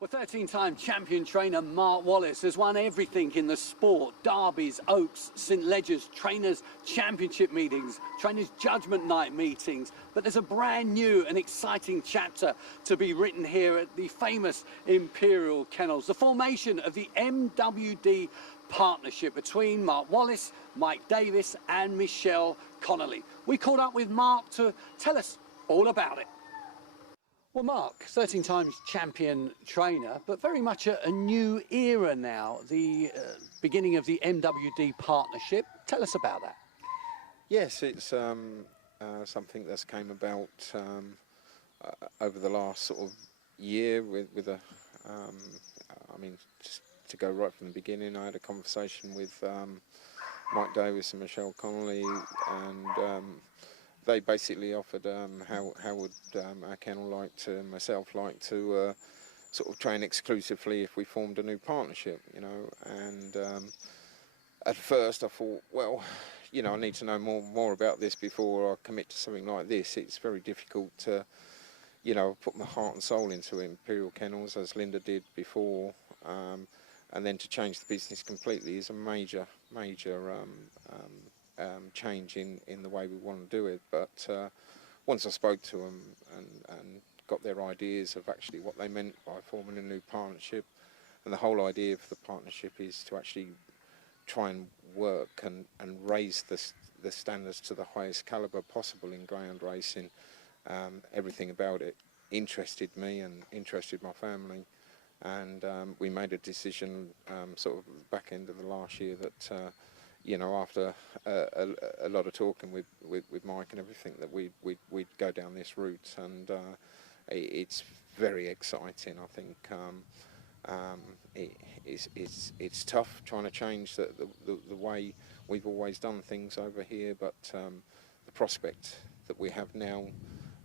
Well, 13-time champion trainer Mark Wallis has won everything in the sport. Derbies, Oaks, St Ledgers, trainers' championship meetings, trainers' judgment night meetings. But there's a brand new and exciting chapter to be written here at the famous Imperial Kennels. The formation of the MWD Partnership between Mark Wallis, Mike Davis and Michelle Connolly. We caught up with Mark to tell us all about it. Well, Mark, 13 times champion trainer, but very much a new era now, the beginning of the MWD Partnership. Tell us about that. Yes, it's something that's came about over the last sort of year with a, I mean, just to go right from the beginning, I had a conversation with Mike Davis and Michelle Connolly, and they basically offered how would our kennel myself like to sort of train exclusively if we formed a new partnership, you know. And at first I thought, well, you know, I need to know more about this before I commit to something like this. It's very difficult to, you know, put my heart and soul into Imperial Kennels as Linda did before, and then to change the business completely is a major change in the way we want to do it. But once I spoke to them and got their ideas of actually what they meant by forming a new partnership, and the whole idea of the partnership is to actually try and work and raise the standards to the highest calibre possible in greyhound racing. Everything about it interested me and interested my family, and we made a decision sort of back end of the last year that you know, after a lot of talking with Mike and everything, that we'd go down this route, and it's very exciting. I think it's tough trying to change the way we've always done things over here, but the prospect that we have now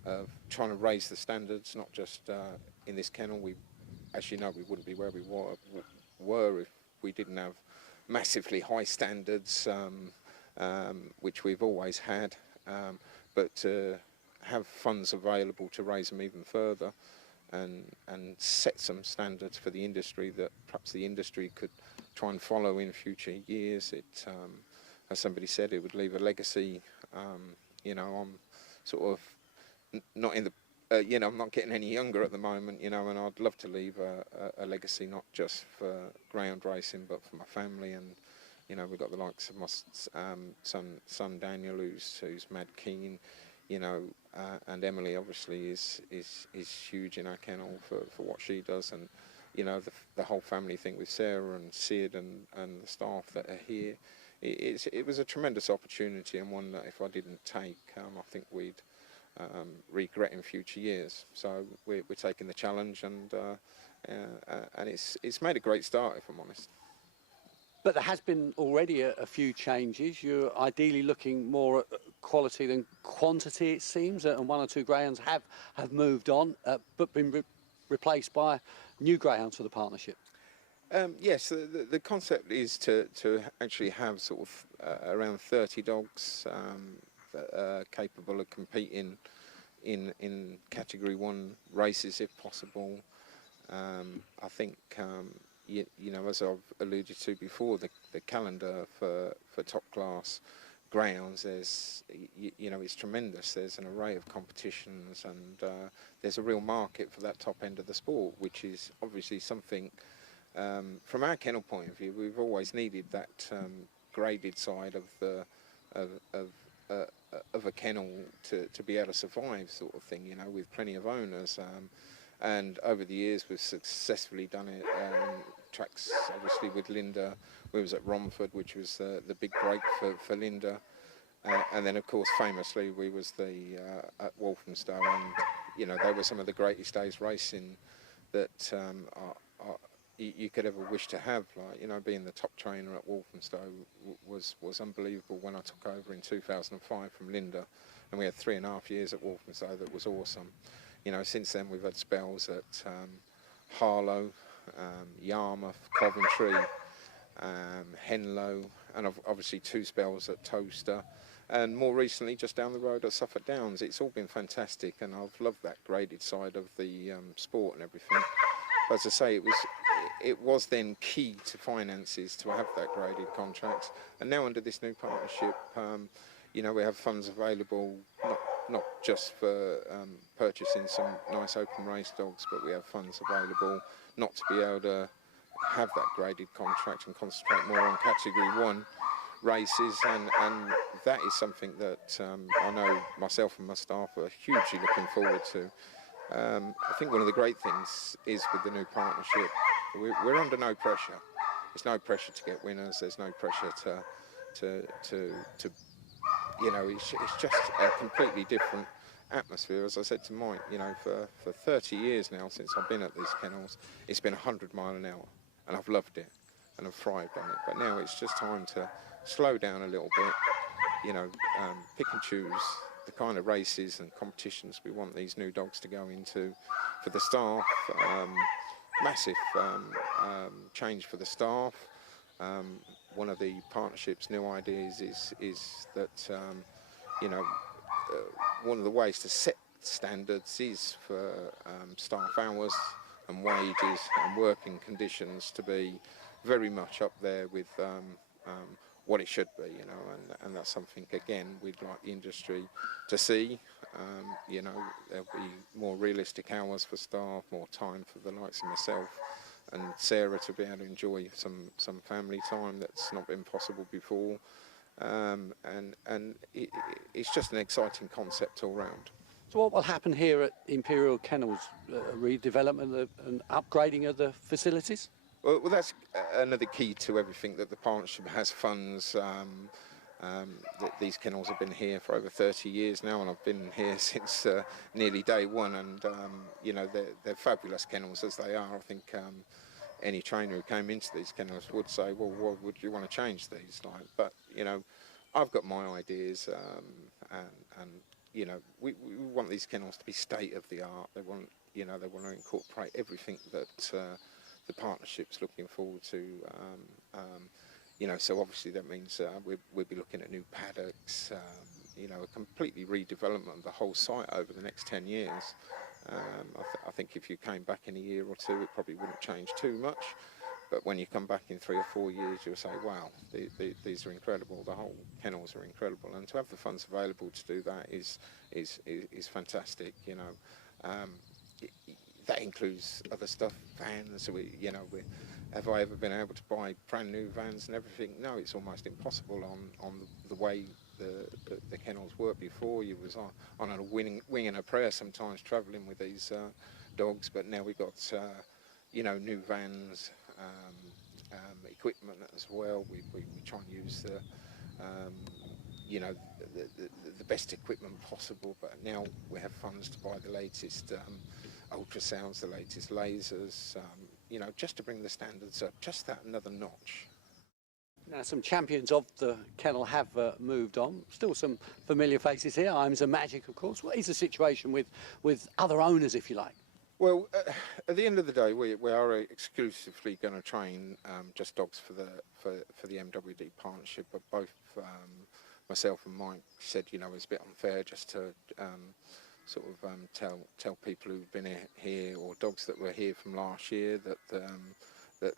of trying to raise the standards, not just in this kennel. As you know, we wouldn't be where we were if we didn't have massively high standards, which we've always had, but to have funds available to raise them even further and set some standards for the industry that perhaps the industry could try and follow in future years. It, as somebody said, it would leave a legacy. You know, I'm sort of not in the you know, I'm not getting any younger at the moment, you know, and I'd love to leave a legacy not just for greyhound racing but for my family. And you know, we've got the likes of my son Daniel, who's mad keen, you know, and Emily obviously is huge in our kennel for what she does, and you know, the whole family thing with Sarah and Sid and the staff that are here. It was a tremendous opportunity, and one that if I didn't take, I think we'd regret in future years. So we're taking the challenge, and it's made a great start, if I'm honest. But there has been already a few changes. You're ideally looking more at quality than quantity, it seems, and one or two greyhounds have moved on, but been replaced by new greyhounds for the partnership. Yes, the concept is to actually have sort of around 30 dogs capable of competing in Category 1 races if possible. I think you know, as I've alluded to before, the calendar for top class greyhounds, there's you know, it's tremendous. There's an array of competitions, and there's a real market for that top end of the sport, which is obviously something from our kennel point of view we've always needed, that graded side of a kennel to be able to survive, sort of thing, you know, with plenty of owners. And over the years we've successfully done it. Tracks obviously with Linda, we was at Romford, which was the big break for Linda, and then of course famously we was at Walthamstow, and you know, they were some of the greatest days racing that you could ever wish to have. Like, you know, being the top trainer at Walthamstow was unbelievable when I took over in 2005 from Linda, and we had 3.5 years at Walthamstow. That was awesome. You know, since then we've had spells at Harlow, Yarmouth, Coventry, Henlow, and obviously 2 spells at Toaster, and more recently just down the road at Suffolk Downs. It's all been fantastic, and I've loved that graded side of the sport and everything. But as I say, it was then key to finances to have that graded contract, and now under this new partnership, you know, we have funds available not just for purchasing some nice open race dogs, but we have funds available not to be able to have that graded contract and concentrate more on Category 1 races, and that is something that I know myself and my staff are hugely looking forward to. I think one of the great things is with the new partnership, we're under no pressure. There's no pressure to get winners. There's no pressure to you know, it's just a completely different atmosphere. As I said to Mike, you know, for 30 years now since I've been at these kennels, it's been 100 mile an hour, and I've loved it and I've thrived on it. But now it's just time to slow down a little bit, you know, pick and choose the kind of races and competitions we want these new dogs to go into. For the staff, massive change for the staff. One of the partnership's new ideas is that, you know, one of the ways to set standards is for staff hours and wages and working conditions to be very much up there with what it should be, you know, and that's something, again, we'd like the industry to see. You know, there'll be more realistic hours for staff, more time for the likes of myself and Sarah to be able to enjoy some family time that's not been possible before. And it's just an exciting concept all round. So what will happen here at Imperial Kennels? Redevelopment and upgrading of the facilities? Well, that's another key to everything, that the partnership has funds. These kennels have been here for over 30 years now, and I've been here since nearly day one, and you know, they're fabulous kennels as they are. I think any trainer who came into these kennels would say, well, what would you want to change these like? But you know, I've got my ideas, and you know, we want these kennels to be state of the art. They want, you know, they want to incorporate everything that the partnership's looking forward to. You know, so obviously that means we'll be looking at new paddocks, you know, a completely redevelopment of the whole site over the next 10 years. I think if you came back in a year or two, it probably wouldn't change too much. But when you come back in 3 or 4 years, you'll say, wow, these are incredible. The whole kennels are incredible. And to have the funds available to do that is fantastic, you know. That includes other stuff, vans. You know, have I ever been able to buy brand new vans and everything? No, it's almost impossible on the way the kennels worked before. You was on a wing and a prayer sometimes travelling with these dogs, but now we've got you know, new vans, equipment as well. We try and use the you know, the best equipment possible, but now we have funds to buy the latest ultrasounds, the latest lasers, you know, just to bring the standards up, just that another notch. Now, some champions of the kennel have moved on. Still some familiar faces here. MWD Magic, of course. What is the situation with other owners, if you like? Well, at the end of the day, we are exclusively going to train just dogs for the MWD Partnership, but both myself and Mike said, you know, it's a bit unfair just to sort of tell people who've been here, or dogs that were here from last year, that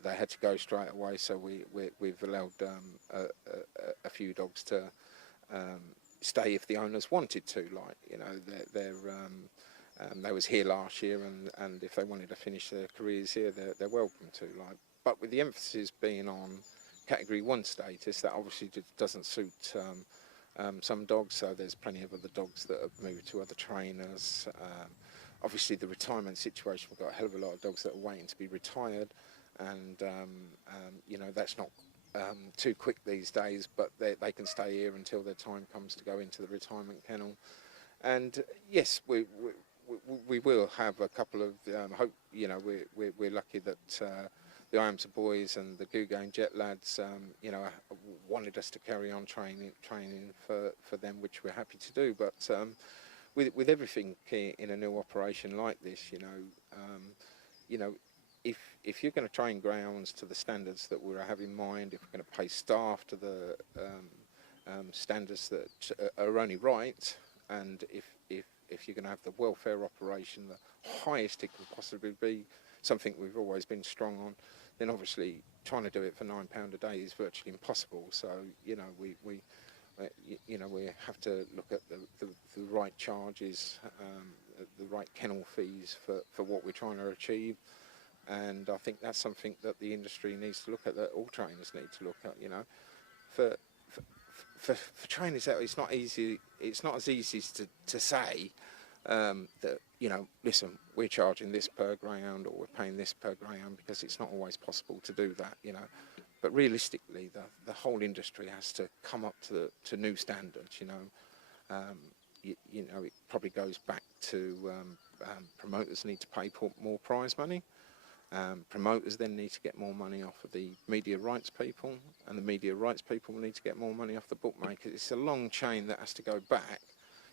they had to go straight away. So we've allowed a few dogs to stay if the owners wanted to. Like, you know, they was here last year, and if they wanted to finish their careers here, they're welcome to. Like, but with the emphasis being on Category 1 status, that obviously doesn't suit some dogs, so there's plenty of other dogs that have moved to other trainers. Obviously the retirement situation, we've got a hell of a lot of dogs that are waiting to be retired, and you know, that's not too quick these days, but they can stay here until their time comes to go into the retirement kennel. And yes, we will have a couple of hope. You know, we're lucky that the IAMSA boys and the Hugo and Jet lads, you know, wanted us to carry on training for them, which we're happy to do. But with everything in a new operation like this, you know, if you're going to train greyhounds to the standards that we have in mind, if we're going to pay staff to the standards that are only right, and if you're going to have the welfare operation the highest it can possibly be, something we've always been strong on, then obviously trying to do it for £9 a day is virtually impossible. So you know, we have to look at the right charges, the right kennel fees for what we're trying to achieve. And I think that's something that the industry needs to look at, that all trainers need to look at. You know, for trainers, that it's not easy. It's not as easy to say that, you know, listen, we're charging this per greyhound or we're paying this per greyhound, because it's not always possible to do that. You know, but realistically, the whole industry has to come up to new standards. You know, you know, it probably goes back to promoters need to pay more prize money. Promoters then need to get more money off of the media rights people, and the media rights people need to get more money off the bookmakers. It's a long chain that has to go back.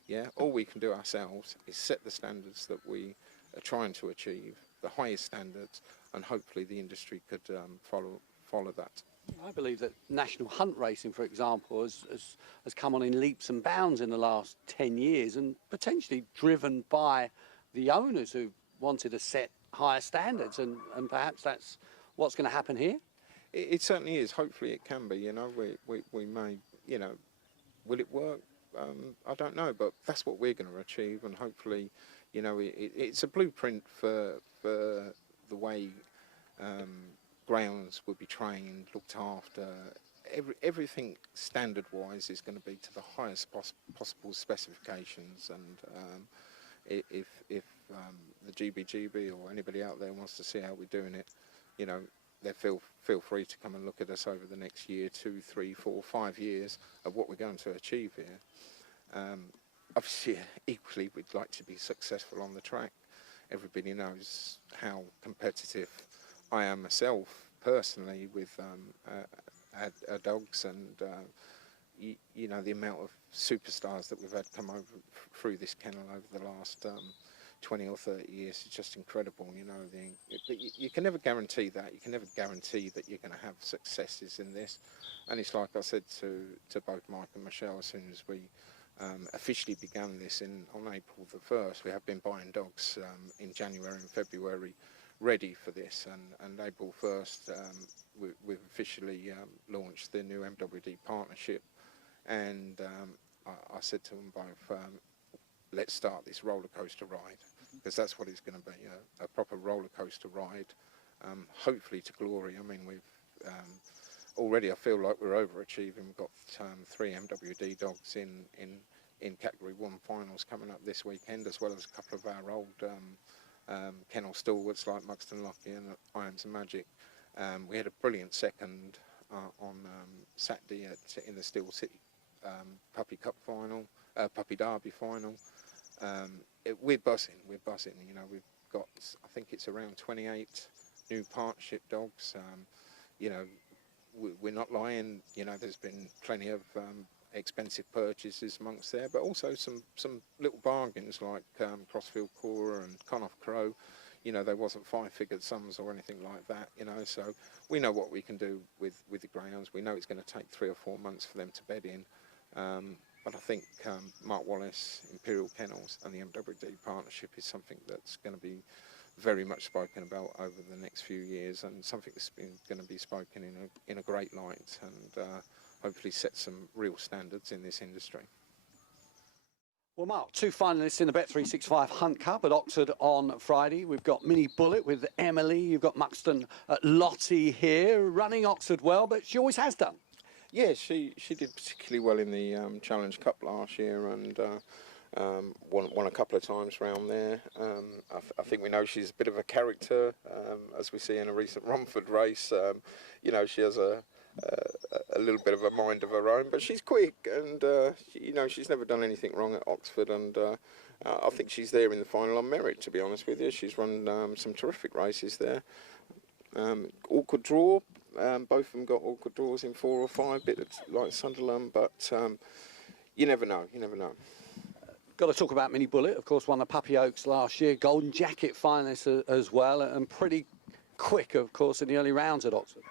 Yeah, all we can do ourselves is set the standards that we are trying to achieve, the highest standards, and hopefully the industry could follow that. I believe that national hunt racing, for example, has come on in leaps and bounds in the last 10 years, and potentially driven by the owners who wanted to set higher standards, and perhaps that's what's going to happen here. It certainly is. Hopefully it can be. You know, we may, you know, will it work? I don't know, but that's what we're going to achieve, and hopefully, you know, it's a blueprint for the way greyhounds will be trained, looked after. Everything standard-wise is going to be to the highest possible specifications, and if the GBGB or anybody out there wants to see how we're doing it, you know, they feel free to come and look at us over the next year, 2, 3, 4, 5 years of what we're going to achieve here. Obviously, equally, we'd like to be successful on the track. Everybody knows how competitive I am myself, personally, with our dogs, and you know, the amount of superstars that we've had come over through this kennel over the last 20 or 30 years is just incredible. You know, but you can never guarantee that. You can never guarantee that you're going to have successes in this. And it's like I said to both Mike and Michelle, as soon as we officially began this on April the 1st, we have been buying dogs in January and February ready for this, and April 1st we've officially launched the new MWD Partnership, and I said to them both, let's start this roller coaster ride, because that's what it's going to be, a proper roller coaster ride, hopefully to glory. I mean, we've already, I feel like we're overachieving. We've got 3 MWD dogs in Category 1 finals coming up this weekend, as well as a couple of our old kennel stalwarts like Muxton, Lottie and Ballymac Magic. We had a brilliant second on Saturday in the Steel City Puppy Cup final, Puppy Derby final. We're buzzing. You know, we've got, I think it's around 28 new partnership dogs. You know, we're not lying. You know, there's been plenty of expensive purchases amongst there, but also some little bargains like Crossfield, Cora and Connolly. You know, there wasn't 5-figure sums or anything like that. You know, so we know what we can do with the greyhounds. We know it's going to take 3 or 4 months for them to bed in. But I think Mark Wallis, Imperial Kennels and the MWD Partnership is something that's going to be very much spoken about over the next few years, and something that's going to be spoken in a great light, and hopefully set some real standards in this industry. Well, Mark, 2 finalists in the Bet365 Hunt Cup at Oxford on Friday. We've got Minnie Bullet with Emily. You've got Muxton Lottie here, running Oxford well, but she always has done. Yeah, she did particularly well in the Challenge Cup last year, and won a couple of times round there. I think we know she's a bit of a character, as we see in a recent Romford race. You know, she has a little bit of a mind of her own, but she's quick, and you know, she's never done anything wrong at Oxford, and I think she's there in the final on merit, to be honest with you. She's run some terrific races there. Awkward draw, both of them got awkward draws in 4 or 5, bit like Sunderland, but you never know, Got to talk about Minnie Bullet, of course, won the Puppy Oaks last year, Golden Jacket finalist as well, and pretty quick, of course, in the early rounds at Oxford.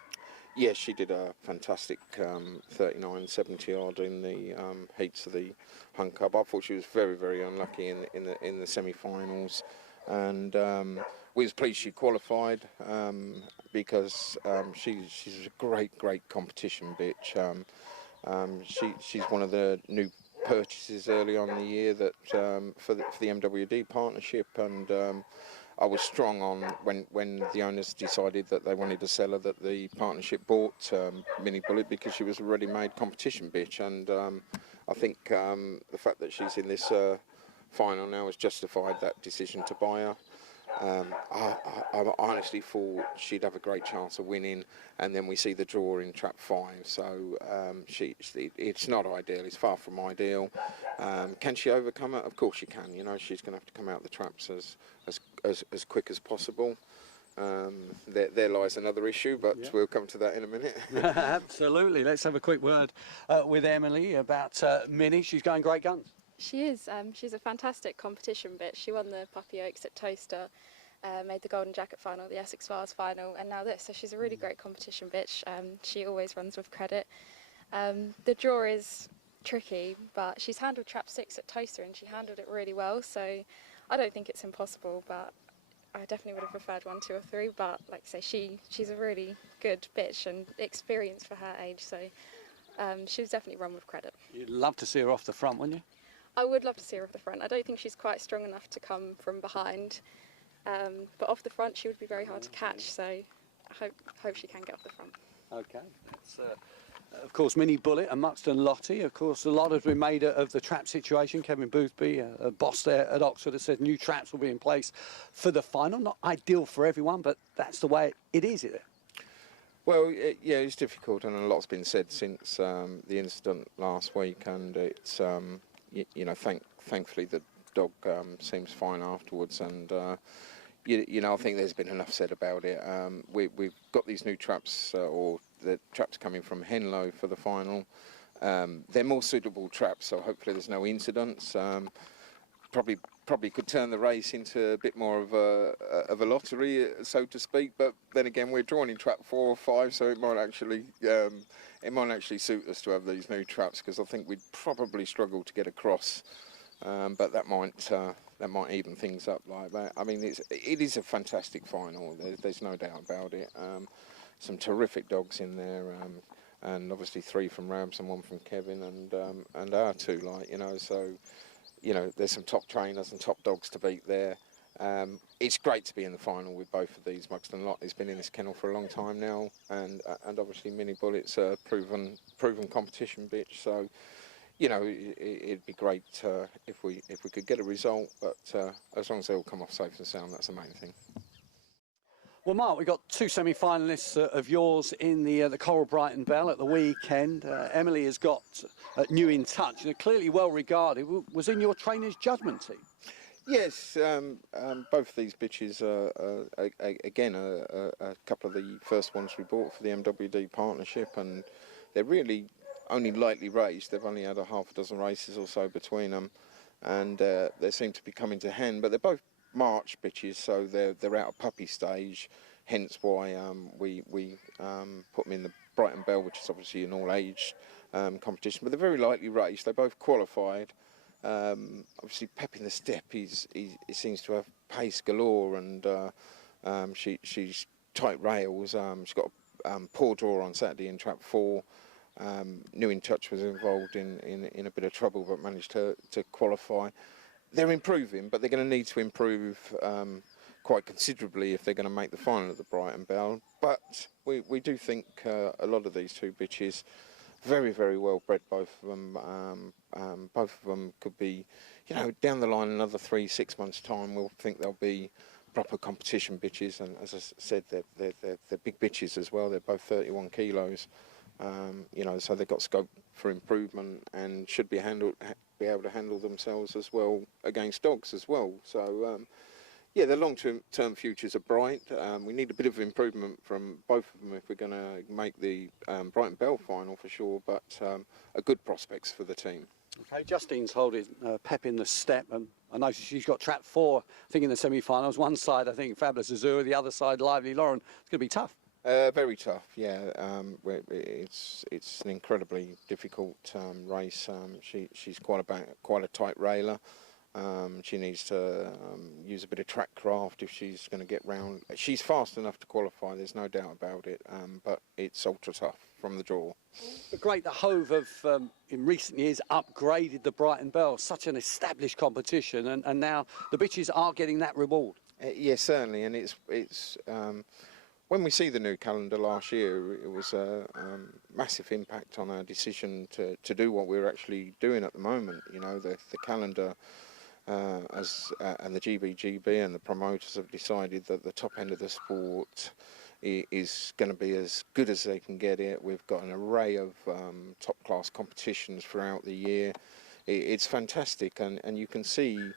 Yeah, she did a fantastic 39.70 odd in the heats of the Hunt Cup. I thought she was very, very unlucky in the semi-finals, and we was pleased she qualified because she's a great competition bitch. She's one of the new purchases early on in the year that for the MWD Partnership, and I was strong on when the owners decided that they wanted to sell her, that the partnership bought Minnie Bullet because she was a ready-made competition bitch, and I think the fact that she's in this final now has justified that decision to buy her. I honestly thought she'd have a great chance of winning, and then we see the draw in trap 5. So it's not ideal. It's far from ideal. Can she overcome it? Of course she can. You know, she's going to have to come out the traps as quick as possible. There lies another issue, but we'll come to that in a minute. Absolutely. Let's have a quick word with Emily about Minnie. She's going great guns. She is. She's a fantastic competition bitch. She won the Puppy Oaks at Toaster, made the Golden Jacket final, the Essex Files final, and now this. So she's a really great competition bitch. She always runs with credit. The draw is tricky, but she's handled trap 6 at Toaster and she handled it really well. So I don't think it's impossible, but I definitely would have preferred 1, 2 or 3. But like I say, she's a really good bitch and experienced for her age. So she was definitely run with credit. You'd love to see her off the front, wouldn't you? I would love to see her off the front. I don't think she's quite strong enough to come from behind, but off the front she would be very hard to catch, so I hope she can get off the front. Okay. That's, of course, Minnie Bullet and Muxton Lottie. Of course, a lot has been made of the trap situation. Kevin Boothby, a boss there at Oxford, has said new traps will be in place for the final. Not ideal for everyone, but that's the way it is, isn't it? Well, yeah, it's difficult, and a lot's been said since the incident last week, and it's... you know, thankfully the dog seems fine afterwards, and you know, I think there's been enough said about it. We've got these new traps, or the traps coming from Henlow for the final. They're more suitable traps, so hopefully there's no incidents. Probably could turn the race into a bit more of a lottery, so to speak. But then again, we're drawn in trap 4 or 5, so it might actually suit us to have these new traps, because I think we'd probably struggle to get across. But that might even things up like that. I mean, it is a fantastic final. There's no doubt about it. Some terrific dogs in there, and obviously 3 from Rabs and 1 from Kevin, and our 2, like, you know. So, you know, there's some top trainers and top dogs to beat there. It's great to be in the final with both of these. Muxton Lottie's been in this kennel for a long time now, and obviously Minnie Bullet's a proven competition bitch. So, you know, it'd be great if we could get a result, but as long as they all come off safe and sound, that's the main thing. Well, Mark, we've got 2 semi-finalists of yours in the Cora Brighton Belle at the weekend. Emily has got Newinn Touch, clearly well regarded. Was in your trainer's judgment team? Yes, both of these bitches are again a couple of the first ones we bought for the MWD Partnership, and they're really only lightly raced. They've only had a half a dozen races or so between them, and they seem to be coming to hand. But they're both March bitches, so they're out of puppy stage. Hence why we put them in the Brighton Belle, which is obviously an all-age competition. But they're very lightly raced. They both qualified. Obviously, Pepinthestep, he seems to have pace galore, and she's tight rails. She's got a poor draw on Saturday in trap 4. Newinn Touch was involved in a bit of trouble, but managed to qualify. They're improving, but they're going to need to improve quite considerably if they're going to make the final of the Brighton Belle. But we do think a lot of these 2 bitches, very, very well bred, both of them. Both of them could be, you know, down the line another 3-6 months' time, we'll think they'll be proper competition bitches. And as I said, they're big bitches as well. They're both 31 kilos. You know, so they've got scope for improvement and should be able to handle themselves as well against dogs as well. So yeah, the long-term futures are bright. We need a bit of improvement from both of them if we're going to make the Brighton Belle final for sure, but a good prospects for the team. Okay, Justine's holding Pepinthestep, and I know she's got trap 4, I think, in the semi-finals. One side, I think, Fabulous Azura, the other side, Lively Lauren. It's going to be tough. Very tough, yeah. It's an incredibly difficult race. She's quite a tight railer. She needs to use a bit of track craft if she's going to get round. She's fast enough to qualify, there's no doubt about it, but it's ultra tough from the draw. Great that Hove have, in recent years, upgraded the Brighton Belle, such an established competition, and now the bitches are getting that reward. Yes, certainly, and it's when we see the new calendar last year, it was a massive impact on our decision to do what we're actually doing at the moment. You know, the calendar and the GBGB and the promoters have decided that the top end of the sport is going to be as good as they can get it. We've got an array of top class competitions throughout the year. It's fantastic, and you can see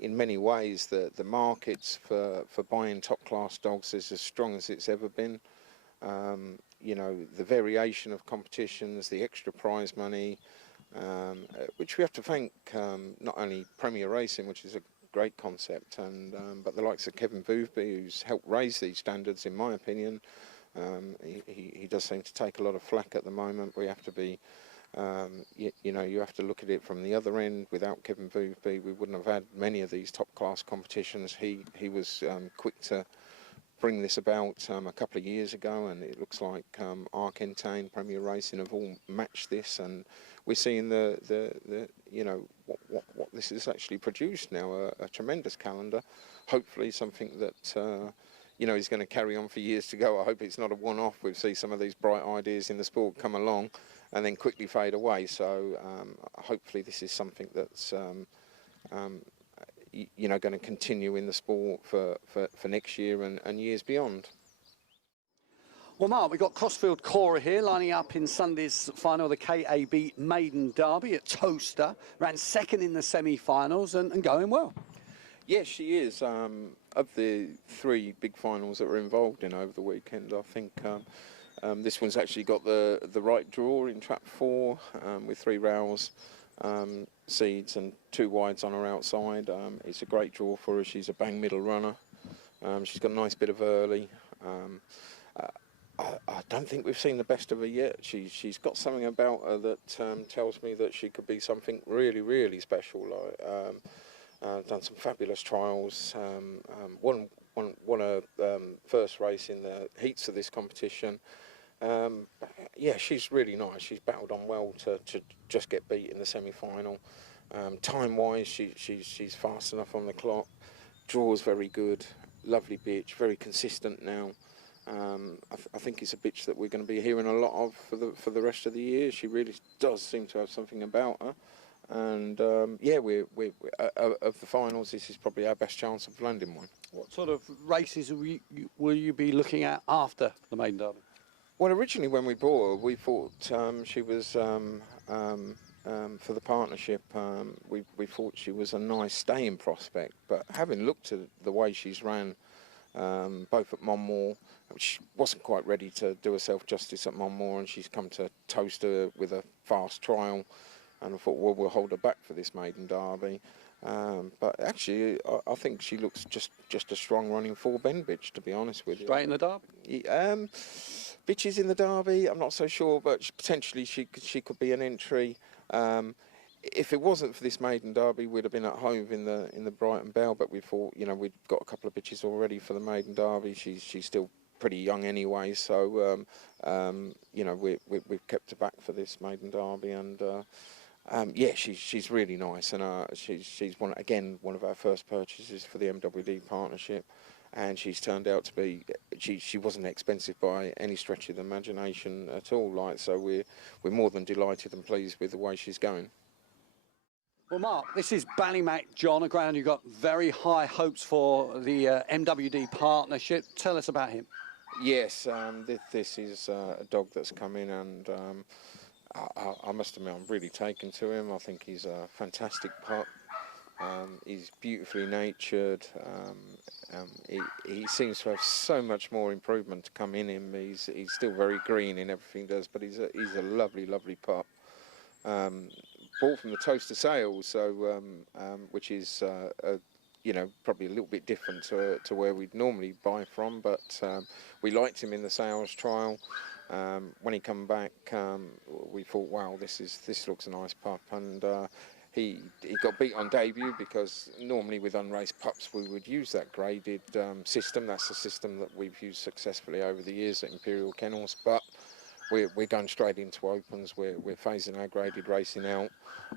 in many ways that the markets for buying top class dogs is as strong as it's ever been. You know, the variation of competitions, the extra prize money, which we have to thank not only Premier Racing, which is a great concept, and but the likes of Kevin Boothby, who's helped raise these standards, in my opinion. He does seem to take a lot of flack at the moment. We have to be, you know, you have to look at it from the other end. Without Kevin Boothby, we wouldn't have had many of these top class competitions. He was quick to bring this about a couple of years ago, and it looks like Arkentane, Premier Racing have all matched this, and we're seeing the you know what this has actually produced now, a tremendous calendar. Hopefully something that you know is going to carry on for years to go. I hope it's not a one-off. We see some of these bright ideas in the sport come along and then quickly fade away. So hopefully this is something that's you know, going to continue in the sport for next year and years beyond. Well, Mark, we've got Crossfield Cora here lining up in Sunday's final, the KAB Maiden Derby at Toaster. Ran second in the semi-finals and going well. Yes, she is. Of the three big finals that were involved in over the weekend, I think this one's actually got the right draw in trap 4 with 3 rails, seeds and 2 wides on her outside. It's a great draw for her. She's a bang middle runner. She's got a nice bit of early. I don't think we've seen the best of her yet. She's got something about her that tells me that she could be something really, really special. Like, done some fabulous trials. Won a first race in the heats of this competition. Yeah, she's really nice. She's battled on well to just get beat in the semi-final. Time-wise, she's fast enough on the clock. Draw's very good. Lovely bitch. Very consistent now. I think it's a bitch that we're going to be hearing a lot of for the rest of the year. She really does seem to have something about her. And yeah, we're of the finals, this is probably our best chance of landing one. What sort of races will you be looking at after the Maiden Derby? Well, originally when we bought her, we thought she was, for the partnership, we thought she was a nice staying prospect. But having looked at the way she's ran, both at Monmore, she wasn't quite ready to do herself justice at Monmore, and she's come to Toaster with a fast trial. And I thought, well, we'll hold her back for this Maiden Derby. But actually, I think she looks just a strong running 4-bend bitch, to be honest with you. Straight in the Derby? Bitches in the Derby, I'm not so sure, but potentially she could be an entry. If it wasn't for this Maiden Derby, we'd have been at home in the Brighton Belle. But we thought, you know, we'd got a couple of bitches already for the Maiden Derby. She's still pretty young anyway, so you know, we've kept her back for this Maiden Derby, and yeah, she's really nice, and she's one of our first purchases for the MWD Partnership, and she's turned out to be, she wasn't expensive by any stretch of the imagination at all. Like, so we're more than delighted and pleased with the way she's going. Well, Mark, this is Ballymac John, a ground you've got very high hopes for the MWD Partnership. Tell us about him. Yes, this is a dog that's come in, and I must admit I'm really taken to him. I think he's a fantastic pup. He's beautifully natured. He seems to have so much more improvement to come in him. He's still very green in everything he does, but he's a lovely, lovely pup. Bought from the Toaster Sales, so which is you know, probably a little bit different to where we'd normally buy from, but we liked him in the sales trial. When he come back, we thought, wow, this looks a nice pup, and he got beat on debut because normally with unraced pups we would use that graded system. That's a system that we've used successfully over the years at Imperial Kennels, but we're going straight into opens. We're phasing our graded racing out,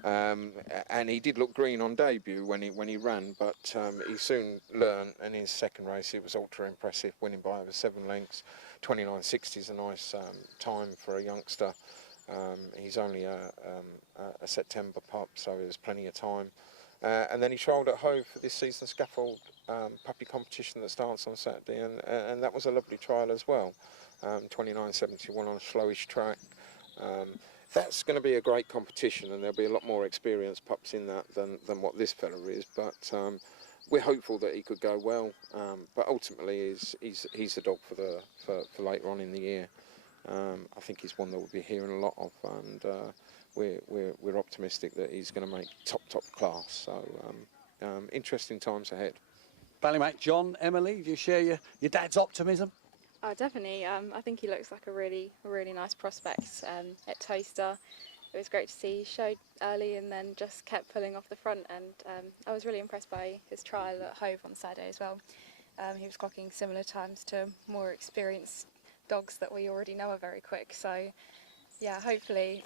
and he did look green on debut when he ran, but he soon learned, and in his second race it was ultra impressive, winning by over 7 lengths. 29.60 is a nice time for a youngster. He's only a September pup, so there's plenty of time. And then he trialled at Hove for this season's scaffold puppy competition that starts on Saturday, and that was a lovely trial as well. 29.71 on a slowish track. That's going to be a great competition, and there'll be a lot more experienced pups in that than what this fella is. But we're hopeful that he could go well. But ultimately, he's the dog for later on in the year. I think he's one that we'll be hearing a lot of, and we're optimistic that he's going to make top class. So interesting times ahead. Ballymac John, Emily, do you share your dad's optimism? Oh, definitely. I think he looks like a really nice prospect at Toaster. It was great to see. He showed early and then just kept pulling off the front, and I was really impressed by his trial at Hove on Saturday as well. He was clocking similar times to more experienced dogs that we already know are very quick. So yeah, hopefully,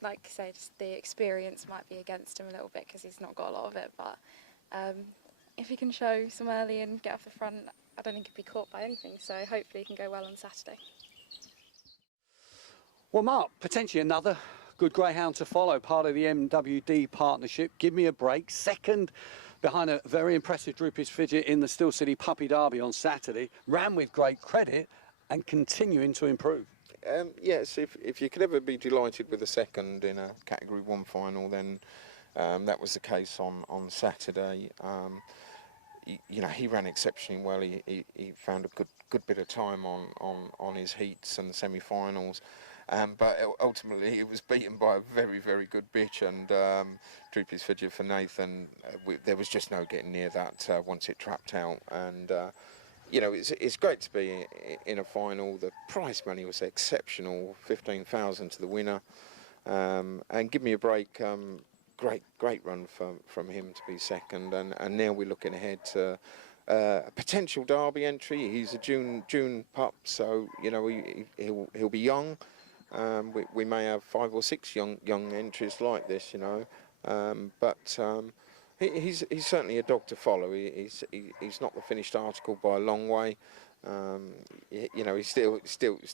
like I said, the experience might be against him a little bit because he's not got a lot of it, but if he can show some early and get off the front, I don't think he'd be caught by anything, so hopefully he can go well on Saturday. Well, Mark, potentially another good greyhound to follow, part of the MWD Partnership. Givemeabreak, second behind a very impressive Droopy's Fidget in the Still City Puppy Derby on Saturday. Ran with great credit and continuing to improve. Yes, if you could ever be delighted with a second in a Category 1 final, then that was the case on Saturday. You know, he ran exceptionally well. He found a good bit of time on his heats and semi-finals, but ultimately he was beaten by a very good bitch, and Droopy's Fidget for Nathan. There was just no getting near that once it trapped out, and you know, it's great to be in a final. The prize money was exceptional, 15,000 to the winner, and Givemeabreak. Great run from him to be second, and now we're looking ahead to a potential Derby entry. He's a June pup, so you know he'll be young. We may have 5 or 6 young entries like this, you know, but he's certainly a dog to follow. He's not the finished article by a long way. You know, he still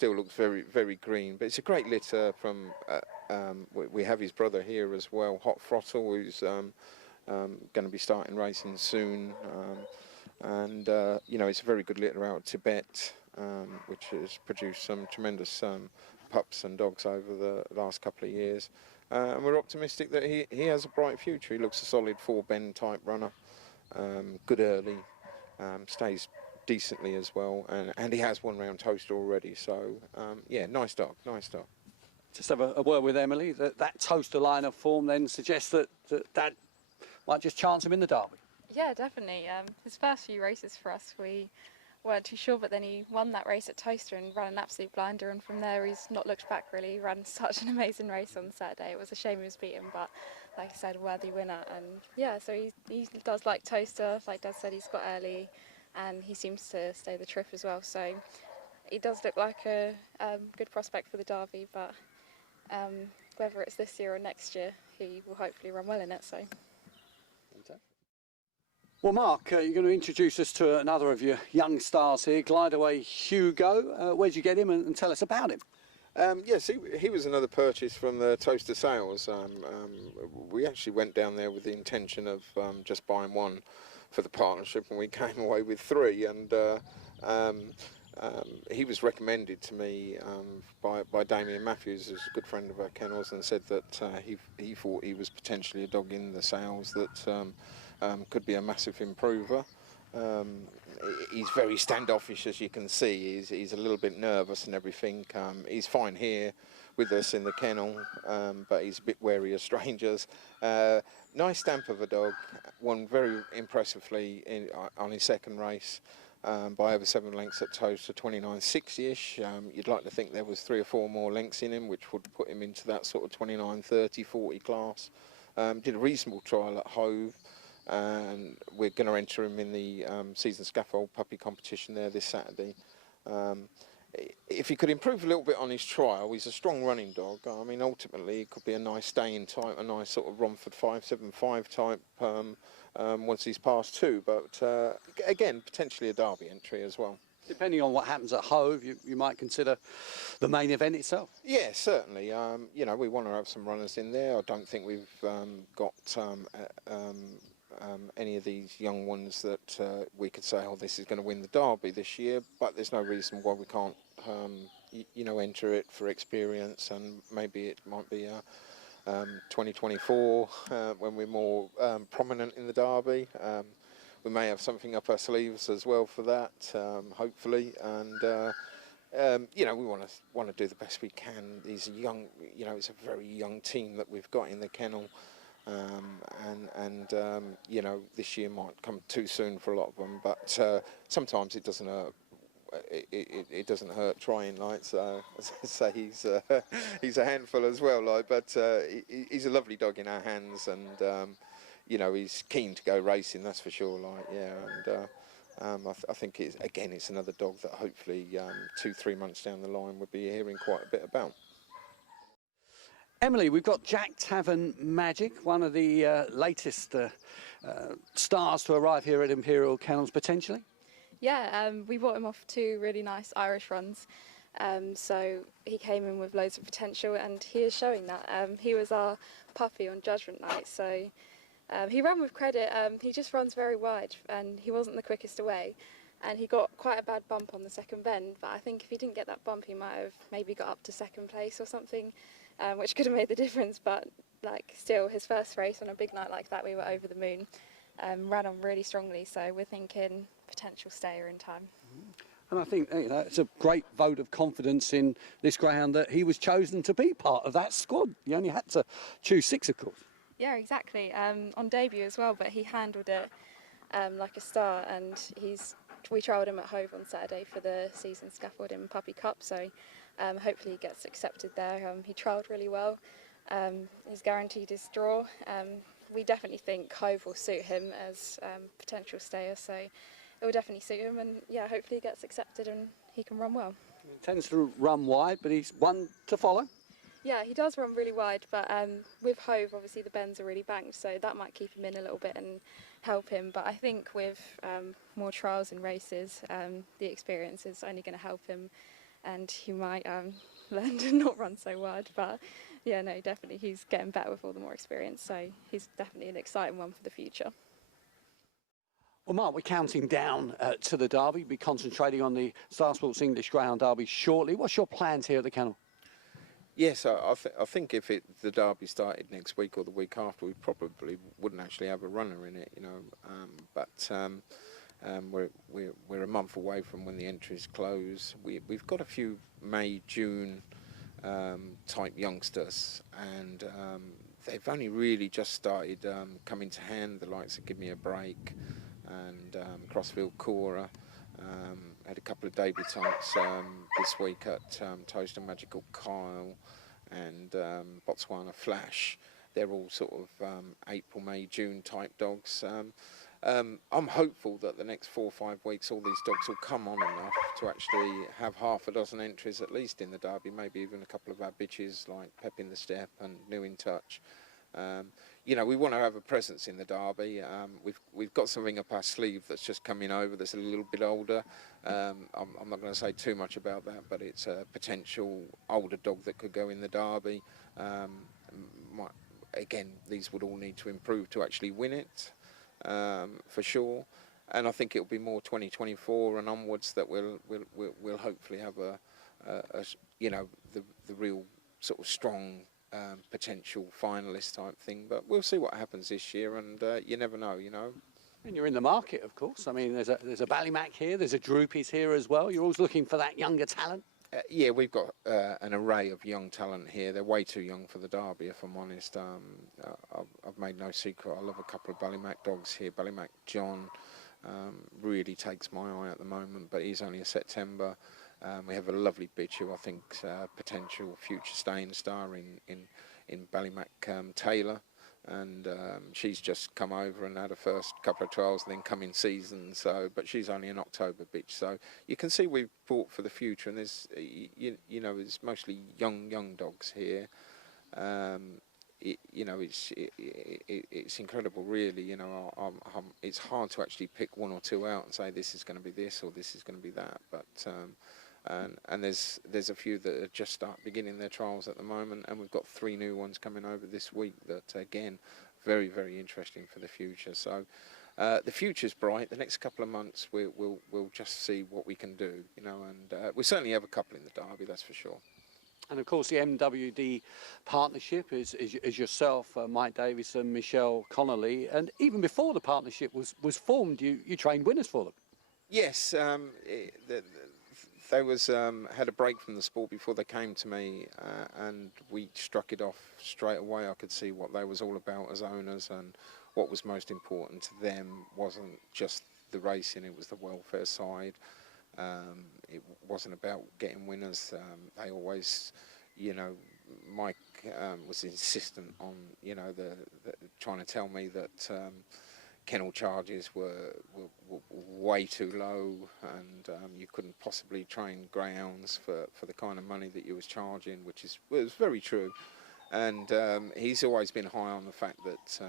looks very green, but it's a great litter from. We have his brother here as well, Hot Throttle, who's going to be starting racing soon, and you know, it's a very good litter out of Tibet, which has produced some tremendous pups and dogs over the last couple of years, and we're optimistic that he has a bright future. He looks a solid 4-bend type runner, good early, stays decently as well, and he has won round Toaster already, so yeah, nice dog. Just have a word with Emily. That Toaster line of form then suggests that might just chance him in the Derby. Yeah, definitely. His first few races for us, we weren't too sure, but then he won that race at Toaster and ran an absolute blinder, and from there he's not looked back really. He ran such an amazing race on Saturday. It was a shame he was beaten, but like I said, a worthy winner. And yeah, so he does like Toaster. Like Dad said, he's got early, and he seems to stay the trip as well. So he does look like a good prospect for the Derby, but whether it's this year or next year, he will hopefully run well in it. So. Well, Mark, you're going to introduce us to another of your young stars here, Glideaway Hugo. Where'd you get him, and tell us about him? Yes, he was another purchase from the Toaster sales. We actually went down there with the intention of just buying one for the partnership, and we came away with 3. And he was recommended to me by Damien Matthews, who's a good friend of our kennels, and said that he thought he was potentially a dog in the sales that could be a massive improver. He's very standoffish, as you can see. He's a little bit nervous and everything. He's fine here with us in the kennel, but he's a bit wary of strangers. Nice stamp of a dog. Won very impressively on his second race by over 7 lengths at Toaster, 29.60-ish. You'd like to think there was 3 or 4 more lengths in him, which would put him into that sort of 29, 30, 40 class. did a reasonable trial at Hove, and we're going to enter him in the season scaffold puppy competition there this Saturday. If he could improve a little bit on his trial, he's a strong running dog. I mean, ultimately, it could be a nice staying type, a nice sort of Romford 575 type once he's past 2. But again, potentially a Derby entry as well. Depending on what happens at Hove, you might consider the main event itself. Yeah, certainly. You know, we want to have some runners in there. I don't think we've got any of these young ones that we could say, oh, this is going to win the Derby this year, but there's no reason why we can't, you know, enter it for experience, and maybe it might be 2024 when we're more prominent in the Derby. We may have something up our sleeves as well for that, hopefully, and you know, we want to do the best we can. These are young, you know, it's a very young team that we've got in the kennel. You know, this year might come too soon for a lot of them, but sometimes it doesn't hurt. It doesn't hurt trying, like, so as I say, he's a handful as well, like, but he's a lovely dog in our hands, and you know, he's keen to go racing, that's for sure, like, yeah, and I think it's another dog that hopefully 2-3 months down the line we'll be hearing quite a bit about. Emily, we've got Jacktavern Magic, one of the latest stars to arrive here at Imperial Kennels, potentially. Yeah, we bought him off 2 really nice Irish runs. So he came in with loads of potential, and he is showing that. He was our puppy on Judgment Night, so he ran with credit. He just runs very wide, and he wasn't the quickest away. And he got quite a bad bump on the second bend, but I think if he didn't get that bump, he might have maybe got up to 2nd place or something. Which could have made the difference, but like still, his first race on a big night like that, we were over the moon. Ran on really strongly, so we're thinking potential stayer in time. And I think, you know, it's a great vote of confidence in this greyhound that he was chosen to be part of that squad. You only had to choose 6, of course. Yeah, exactly. On debut as well, but he handled it like a star, and we trialled him at Hove on Saturday for the season scaffolding puppy cup, so hopefully he gets accepted there. He trialled really well. He's guaranteed his draw. We definitely think Hove will suit him as potential stayer, so it will definitely suit him, and yeah, hopefully he gets accepted and he can run well. He tends to run wide, but he's one to follow. Yeah, he does run really wide, but with Hove, obviously the bends are really banked, so that might keep him in a little bit and help him. But I think with more trials and races, the experience is only going to help him, and he might learn to not run so wide. But yeah, no, definitely he's getting better with all the more experience, so he's definitely an exciting one for the future. Well, Mark, we're counting down to the Derby. We'll be concentrating on the Star Sports English Greyhound Derby shortly. What's your plans here at the kennel? Yes, I think if the Derby started next week or the week after, we probably wouldn't actually have a runner in it, you know. We're a month away from when the entries close. We've got a few May, June type youngsters, and they've only really just started coming to hand. The likes of Givemeabreak and Crossfield, Cora. Had a couple of debutants this week at Toast Magical Kyle and Botswana Flash. They're all sort of April, May, June type dogs. I'm hopeful that the next 4 or 5 weeks all these dogs will come on enough to actually have half a dozen entries at least in the Derby, maybe even a couple of our bitches like Pepinthestep and Newinn Touch. You know, we want to have a presence in the Derby. We've got something up our sleeve that's just coming over that's a little bit older. I'm not going to say too much about that, but it's a potential older dog that could go in the Derby. Again, these would all need to improve to actually win it, for sure. And I think it'll be more 2024 and onwards that we'll hopefully have you know, the real sort of strong potential finalist type thing, but we'll see what happens this year, and you never know, you know. And you're in the market, of course. I mean, there's a Ballymac here, there's a Droopy's here as well. You're always looking for that younger talent. Yeah, we've got an array of young talent here. They're way too young for the Derby, if I'm honest. I've made no secret. I love a couple of Ballymac dogs here. Ballymac John really takes my eye at the moment, but he's only a September. We have a lovely bitch who I think's potential future staying star in Ballymac Taylor. and she's just come over and had her first couple of trials and then come in season, so but she's only an October bitch, so you can see we've bought for the future, and there's you know, it's mostly young dogs here. You know, it's incredible, really. You know, it's hard to actually pick one or two out and say this is going to be this or this is going to be that, but and there's a few that are just beginning their trials at the moment, and we've got 3 new ones coming over this week that, again, very interesting for the future. So the future's bright. The next couple of months we'll just see what we can do, you know, and we certainly have a couple in the Derby, that's for sure. And of course the MWD Partnership is yourself, Mike Davis and Michelle Connolly, and even before the partnership was formed, you trained winners for them. Yes, they had a break from the sport before they came to me, and we struck it off straight away. I could see what they was all about as owners, and what was most important to them wasn't just the racing, it was the welfare side. It wasn't about getting winners. They always, you know, Mike was insistent on, you know, trying to tell me that kennel charges were way too low, and you couldn't possibly train greyhounds for the kind of money that you was charging, which was very true. And he's always been high on the fact that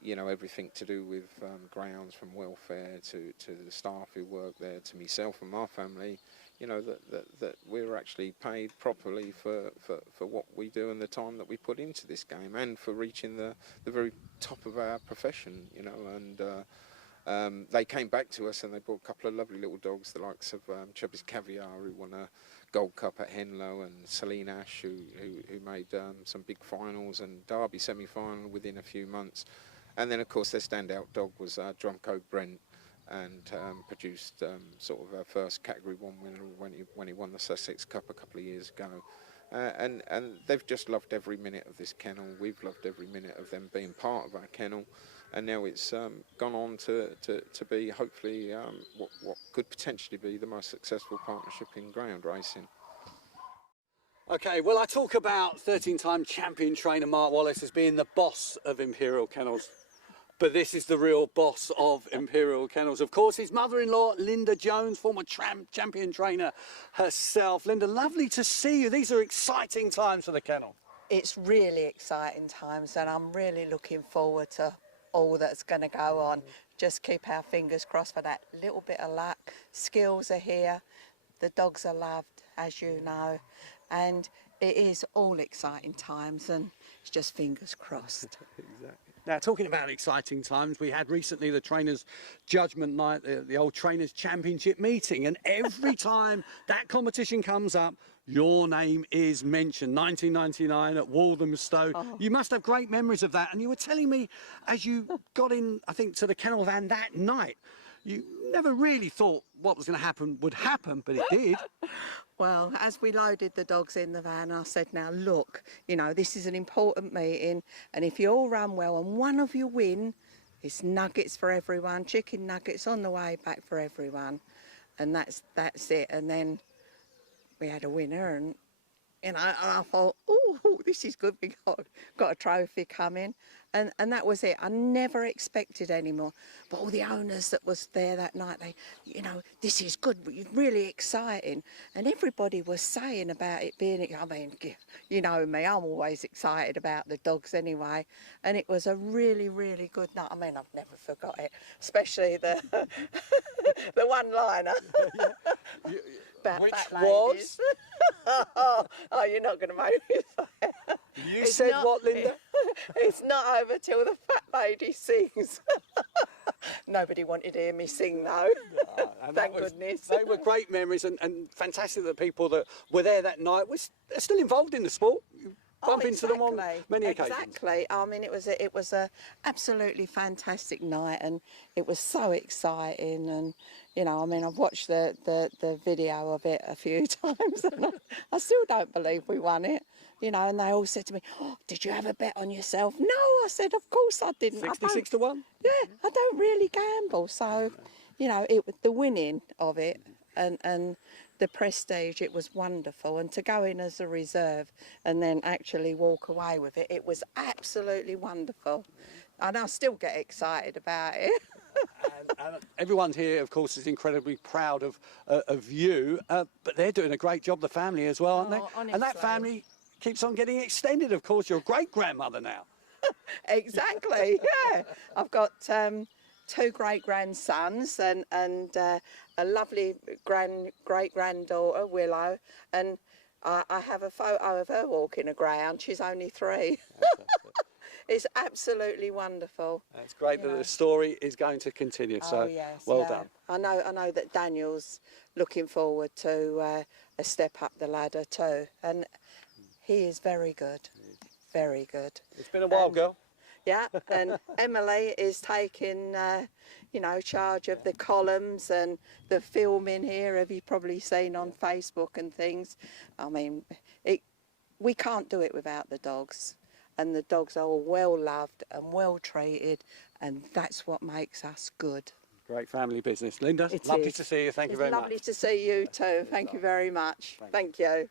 you know, everything to do with greyhounds, from welfare to the staff who work there, to myself and my family, you know, that we're actually paid properly for what we do and the time that we put into this game, and for reaching the very top of our profession, you know. And they came back to us and they brought a couple of lovely little dogs, the likes of Chubby's Caviar, who won a Gold Cup at Henlow, and Celine Ash, who made some big finals and Derby semi-final within a few months. And then, of course, their standout dog was Drumco Brent, and produced sort of our first Category 1 winner when he won the Sussex Cup a couple of years ago. And they've just loved every minute of this kennel. We've loved every minute of them being part of our kennel. And now it's gone on to be, hopefully, what could potentially be the most successful partnership in greyhound racing. Okay, well, I talk about 13-time champion trainer Mark Wallis as being the boss of Imperial Kennels. But this is the real boss of Imperial Kennels. Of course, his mother-in-law, Linda Jones, former champion trainer herself. Linda, lovely to see you. These are exciting times for the kennel. It's really exciting times, and I'm really looking forward to all that's going to go on. Just keep our fingers crossed for that little bit of luck. Skills are here. The dogs are loved, as you know. And it is all exciting times, and it's just fingers crossed. Exactly. Now, talking about exciting times, we had recently the Trainers' Judgment Night, the old Trainers' Championship meeting, and every time that competition comes up, your name is mentioned. 1999 at Walthamstow. Oh. You must have great memories of that, and you were telling me as you got in, I think, to the kennel van that night, you never really thought what was going to happen would happen, but it did. Well, as we loaded the dogs in the van, I said, now look, you know, this is an important meeting, and if you all run well and one of you win, it's nuggets for everyone, chicken nuggets on the way back for everyone. And that's it. And then we had a winner, and you know, I thought, oh, this is good, we got a trophy coming. And that was it. I never expected any more. But all the owners that was there that night, they, you know, this is good, really exciting. And everybody was saying about it being, I mean, you know me, I'm always excited about the dogs anyway. And it was a really, really good night. I mean, I've never forgot it, especially the the one-liner. About which fat was? ladies. Oh, you're not going to make me say it. You said what, Linda? It's not over till the fat lady sings. Nobody wanted to hear me sing, though. Thank goodness. They were great memories, and fantastic that people that were there that night are still involved in the sport. You bump into them on many occasions. Exactly. I mean, it was a absolutely fantastic night, and it was so exciting. And you know, I mean, I've watched the video of it a few times, and I still don't believe we won it. You know, and they all said to me, oh, did you have a bet on yourself? No, I said, of course I didn't. 66 to 1? Yeah, I don't really gamble. So, you know, it was the winning of it, and the prestige, it was wonderful. And to go in as a reserve and then actually walk away with it, it was absolutely wonderful. And I still get excited about it. And everyone here, of course, is incredibly proud of you, but they're doing a great job, the family as well, aren't they? Oh, And that honestly. family keeps on getting extended, of course. You're a great-grandmother now. Exactly, yeah. I've got 2 great-grandsons and a lovely great-granddaughter, Willow, and I have a photo of her walking a greyhound. She's only 3. It's absolutely wonderful. It's great that the story is going to continue, so yes, well yeah. done. I know that Daniel's looking forward to a step up the ladder too, and he is very good, very good. It's been a while, girl. Yeah, and Emily is taking, you know, charge of the columns and the filming here. Have you probably seen on Facebook and things? I mean, we can't do it without the dogs. And the dogs are all well loved and well treated, and that's what makes us good. Great family business. Linda, It lovely is. to see you. Thank you very It's lovely much. to see you too. Thank you very much. Thank you.